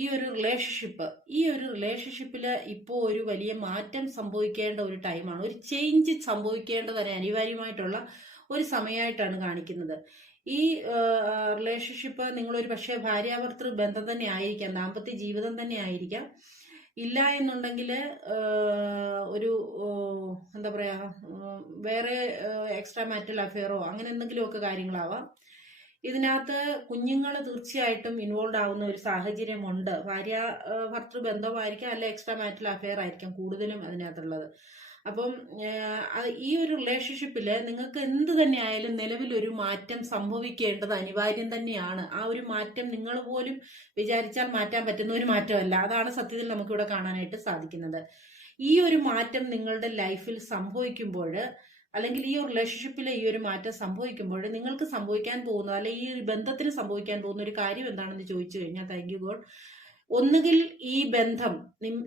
ഈ ഒരു റിലേഷൻഷിപ്പ് ഈ ഒരു റിലേഷൻഷിപ്പിൽ ഇപ്പോൾ ഒരു വലിയ മാറ്റം സംഭവിക്കേണ്ട ഒരു ടൈമാണ് ഒരു ചേഞ്ച് സംഭവിക്കേണ്ട തന്നെ അനിവാര്യമായിട്ടുള്ള ഒരു സമയമായിട്ടാണ് കാണിക്കുന്നത്. ഈ റിലേഷൻഷിപ്പ് നിങ്ങളൊരു പക്ഷേ ഭാര്യാഭർത്തൃ ബന്ധം തന്നെ ആയിരിക്കാം ദാമ്പത്യ ജീവിതം തന്നെ ആയിരിക്കാം. ഇല്ല എന്നുണ്ടെങ്കിൽ ഒരു എന്താ പറയുക വേറെ എക്സ്ട്രാ മാറ്റൽ അഫെയറോ അങ്ങനെ എന്തെങ്കിലുമൊക്കെ കാര്യങ്ങളാവാം. ഇതിനകത്ത് കുഞ്ഞുങ്ങൾ തീർച്ചയായിട്ടും ഇൻവോൾവ് ആവുന്ന ഒരു സാഹചര്യമുണ്ട്. ഭാര്യ ഭർത്തൃ ബന്ധമായിരിക്കാം അല്ലെ എക്സ്ട്രാ മാറ്റൽ അഫെയർ ആയിരിക്കാം കൂടുതലും അതിനകത്തുള്ളത്. അപ്പം ഈ ഒരു റിലേഷൻഷിപ്പിൽ നിങ്ങൾക്ക് എന്ത് തന്നെ ആയാലും നിലവിലൊരു മാറ്റം സംഭവിക്കേണ്ടത് അനിവാര്യം തന്നെയാണ്. ആ ഒരു മാറ്റം നിങ്ങൾ പോലും വിചാരിച്ചാൽ മാറ്റാൻ പറ്റുന്ന ഒരു മാറ്റമല്ല. അതാണ് സത്യത്തിൽ നമുക്കിവിടെ കാണാനായിട്ട് സാധിക്കുന്നത്. ഈ ഒരു മാറ്റം നിങ്ങളുടെ ലൈഫിൽ സംഭവിക്കുമ്പോൾ അല്ലെങ്കിൽ ഈ റിലേഷൻഷിപ്പിലെ ഈ ഒരു മാറ്റം സംഭവിക്കുമ്പോൾ നിങ്ങൾക്ക് സംഭവിക്കാൻ പോകുന്ന അല്ലെങ്കിൽ ഈ ബന്ധത്തിന് സംഭവിക്കാൻ പോകുന്ന ഒരു കാര്യം എന്താണെന്ന് ചോദിച്ചു കഴിഞ്ഞാൽ താങ്ക് യു ഗോഡ് ഒന്നുകിൽ ഈ ബന്ധം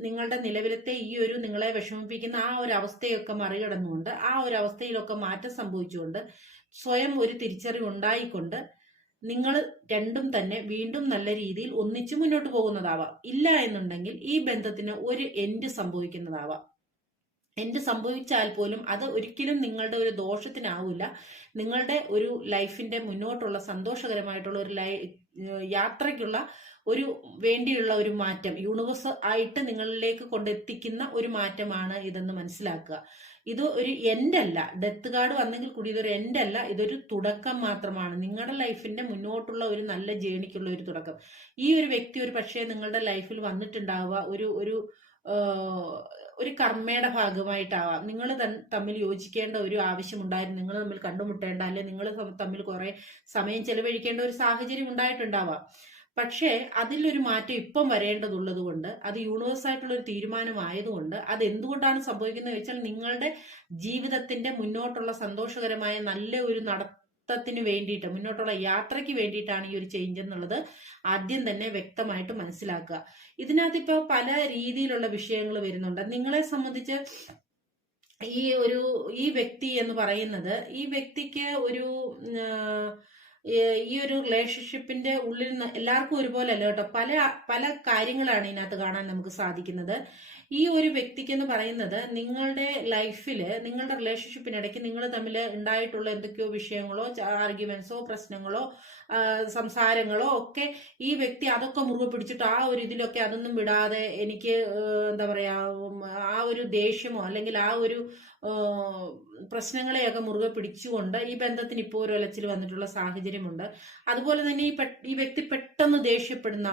നിങ്ങളുടെ നിലവിലത്തെ ഈ ഒരു നിങ്ങളെ വിഷമിപ്പിക്കുന്ന ആ ഒരു അവസ്ഥയൊക്കെ മറികടന്നുകൊണ്ട് ആ ഒരു അവസ്ഥയിലൊക്കെ മാറ്റം സംഭവിച്ചുകൊണ്ട് സ്വയം ഒരു തിരിച്ചറിവ് ഉണ്ടായിക്കൊണ്ട് നിങ്ങൾ രണ്ടും തന്നെ വീണ്ടും നല്ല രീതിയിൽ ഒന്നിച്ചു മുന്നോട്ട് പോകുന്നതാവാം. ഇല്ല എന്നുണ്ടെങ്കിൽ ഈ ബന്ധത്തിന് ഒരു എൻഡ് സംഭവിക്കുന്നതാവാം. എൻഡ് സംഭവിച്ചാൽ പോലും അത് ഒരിക്കലും നിങ്ങളുടെ ഒരു ദോഷത്തിനാവില്ല നിങ്ങളുടെ ഒരു ലൈഫിന്റെ മുന്നോട്ടുള്ള സന്തോഷകരമായിട്ടുള്ള ഒരു ലൈ യാത്രയ്ക്കുള്ള ഒരു വേണ്ടിയുള്ള ഒരു മാറ്റം യൂണിവേഴ്സ് ആയിട്ട് നിങ്ങളിലേക്ക് കൊണ്ടെത്തിക്കുന്ന ഒരു മാറ്റമാണ് ഇതെന്ന് മനസ്സിലാക്കുക. ഇത് ഒരു എൻഡല്ല. ഡെത്ത് കാർഡ് വന്നെങ്കിൽ കൂടി ഇതൊരു അല്ല ഇതൊരു തുടക്കം മാത്രമാണ്. നിങ്ങളുടെ ലൈഫിന്റെ മുന്നോട്ടുള്ള ഒരു നല്ല ജേണിക്കുള്ള ഒരു തുടക്കം. ഈ ഒരു വ്യക്തി ഒരു പക്ഷേ നിങ്ങളുടെ ലൈഫിൽ വന്നിട്ടുണ്ടാവുക ഒരു ഒരു ഒരു കർമ്മയുടെ ഭാഗമായിട്ടാവാം. നിങ്ങൾ തമ്മിൽ യോജിക്കേണ്ട ഒരു ആവശ്യമുണ്ടായിരുന്നു. നിങ്ങൾ തമ്മിൽ കണ്ടുമുട്ടേണ്ട അല്ലെ നിങ്ങൾ തമ്മിൽ കുറെ സമയം ചെലവഴിക്കേണ്ട ഒരു സാഹചര്യം ഉണ്ടായിട്ടുണ്ടാവാം. പക്ഷേ അതിലൊരു മാറ്റം ഇപ്പം വരേണ്ടതുള്ളത് കൊണ്ട് അത് യൂണിവേഴ്സ് ആയിട്ടുള്ള ഒരു തീരുമാനമായതുകൊണ്ട് അത് എന്തുകൊണ്ടാണ് സംഭവിക്കുന്നത് വെച്ചാൽ നിങ്ങളുടെ ജീവിതത്തിന്റെ മുന്നോട്ടുള്ള സന്തോഷകരമായ നല്ല ഒരു നടത്തത്തിന് വേണ്ടിയിട്ട് മുന്നോട്ടുള്ള യാത്രയ്ക്ക് വേണ്ടിയിട്ടാണ് ഈ ഒരു ചേഞ്ച് എന്നുള്ളത് ആദ്യം തന്നെ വ്യക്തമായിട്ട് മനസ്സിലാക്കുക. ഇതിനകത്ത് ഇപ്പൊ പല രീതിയിലുള്ള വിഷയങ്ങൾ വരുന്നുണ്ട്. നിങ്ങളെ സംബന്ധിച്ച് ഈ ഒരു ഈ വ്യക്തി എന്ന് പറയുന്നത് ഈ വ്യക്തിക്ക് ഒരു ഈ ഒരു റിലേഷൻഷിപ്പിന്റെ ഉള്ളിൽ എല്ലാവർക്കും ഒരുപോലെ അല്ല കേട്ടോ. പല പല കാര്യങ്ങളാണ് ഇതിനകത്ത് കാണാൻ നമുക്ക് സാധിക്കുന്നത്. ഈ ഒരു വ്യക്തിക്ക് എന്ന് പറയുന്നത് നിങ്ങളുടെ ലൈഫിൽ നിങ്ങളുടെ റിലേഷൻഷിപ്പിനിടയ്ക്ക് നിങ്ങൾ തമ്മിൽ ഉണ്ടായിട്ടുള്ള എന്തൊക്കെയോ വിഷയങ്ങളോ ആർഗ്യുമെന്റ്സോ പ്രശ്നങ്ങളോ സംസാരങ്ങളോ ഒക്കെ ഈ വ്യക്തി അതൊക്കെ മുറുകെ പിടിച്ചിട്ട് ആ ഒരു ഇതിലൊക്കെ അതൊന്നും വിടാതെ എനിക്ക് എന്താ പറയാ ആ ഒരു ദേഷ്യമോ അല്ലെങ്കിൽ ആ ഒരു പ്രശ്നങ്ങളെയൊക്കെ മുറുകെ പിടിച്ചുകൊണ്ട് ഈ ബന്ധത്തിന് ഇപ്പോൾ ഒരു ഒലച്ചിൽ വന്നിട്ടുള്ള സാഹചര്യമുണ്ട്. അതുപോലെ തന്നെ ഈ ഈ വ്യക്തി പെട്ടെന്ന് ദേഷ്യപ്പെടുന്ന